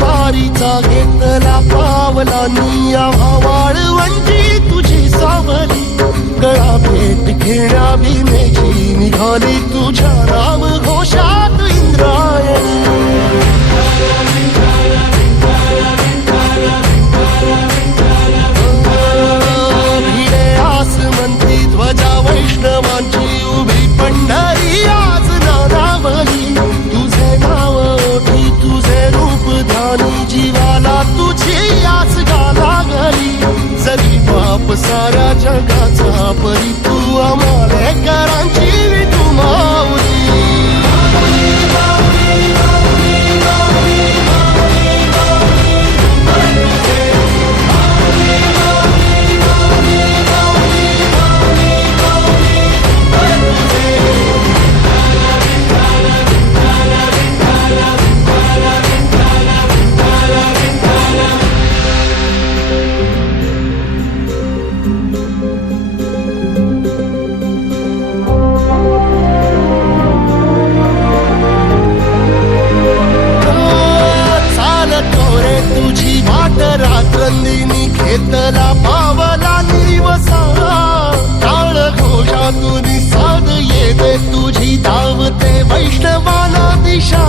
वारीचा घेतला पावलांनी आम्हा वाळवंटी तुझी सावली गळा भेट घेण्या भीमेची निघाली तुझ्या नाम घोषात इंद्रायणी भिडे आसमंती ध्वजा वैष्णवांची उभी पंढरी आज नानावली तुझे नाव ओठी तुझे रूप ध्यानी जीवाला तुझी आस गाला गली जरी बाप साऱ्या जगाचा परी तू आम्हाला करांची विठू माऊली तुझी वाट रात्रंदिनी घेतला पावला निवसा टाळ घोषातून साध येते तुझी धावते वैष्णवाला दिशा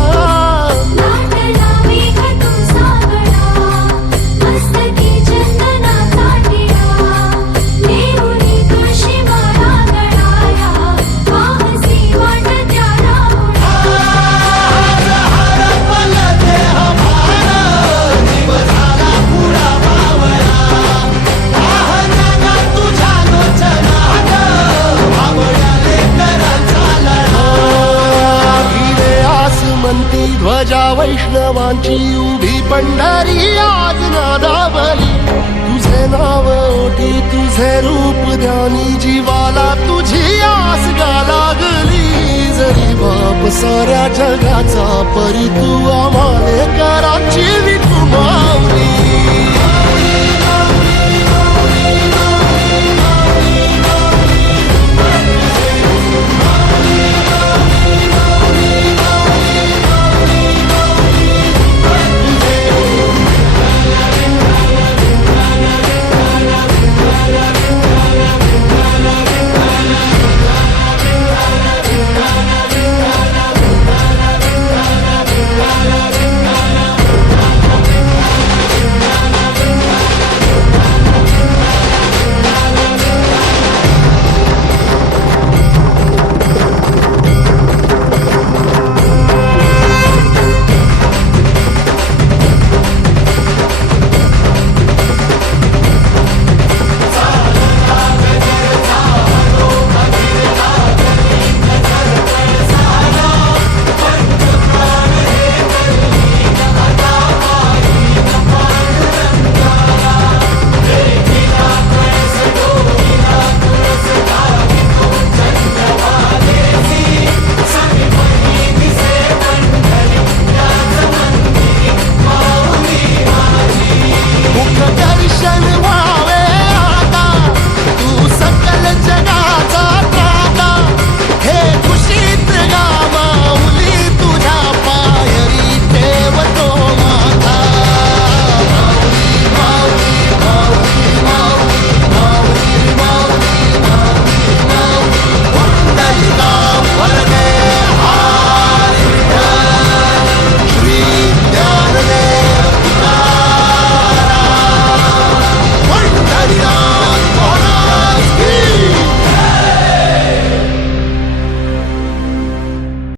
ध्वजा वैष्णवांची उभी पंढरी आज नादावली तुझे नाव ओठी तुझे रूप ध्यानी जीवाला तुझी आस गा लागली जरी बाप साऱ्या जगाचा परी तू आम्हाला कराची